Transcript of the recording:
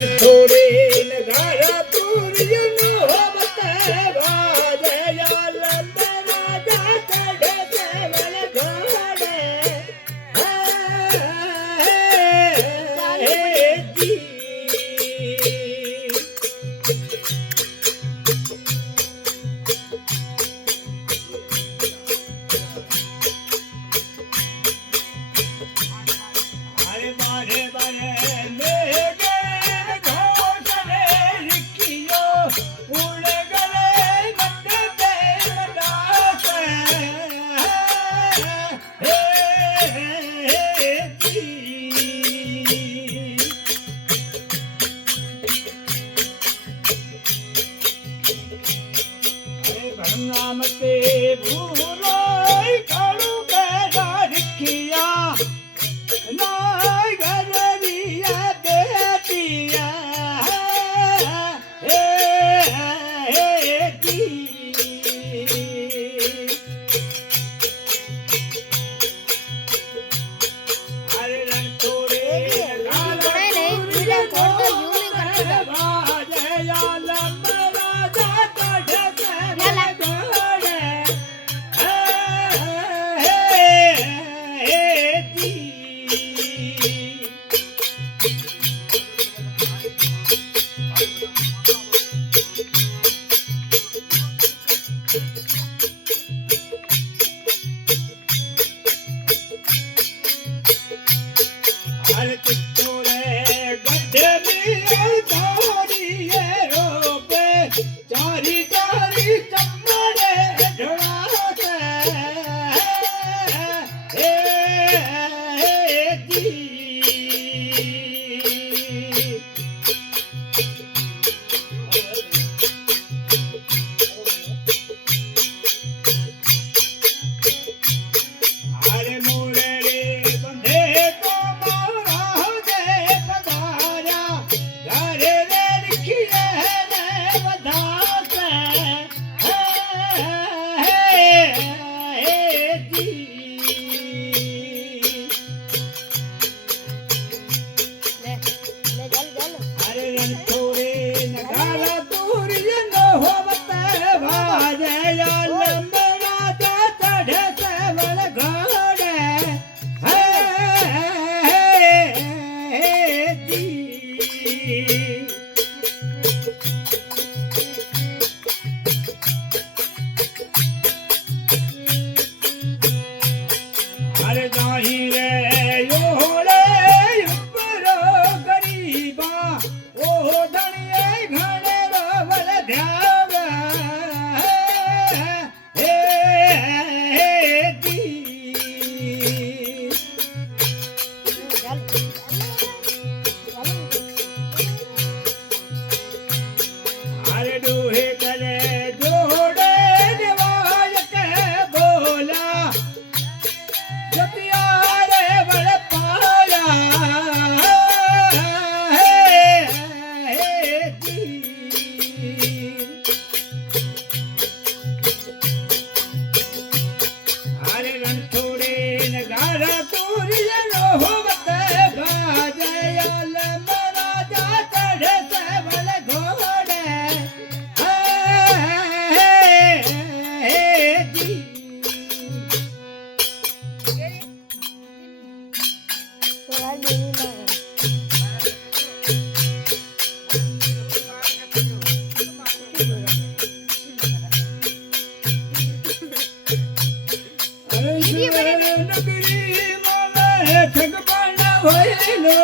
थोडे नगारा तुर्य नो होवते वाजयाल राजा चढे सेवल घोडे जी अरे बारे बारे नाम ते भूलो कालू के डारिखिया ना गरबिया बेटिया जी अरे रणछोड़े अरे चित्तोरे गड्ढे में तारिये रोपे चारी चारी चम्मड़े ढोड़ाते जी अरे मोरे रे बंधे अरे रणछोड़े नगारा तुर्य नो होवते वाजयाल राजा चढे सेवल घोडे जी अरे जाही रे योड़े उपरो गरीबा ओ धनिये घणे रोवल ध्याव जी अरे डूहे तले जोड़े निवाज के बोला जतियारे बड़ पाया जी अरे रणछोड़े नगारा तुर्य नो होवते वाजयाल राजा चढे सेवल घोडे जी नगरी माने ठग बना होइलो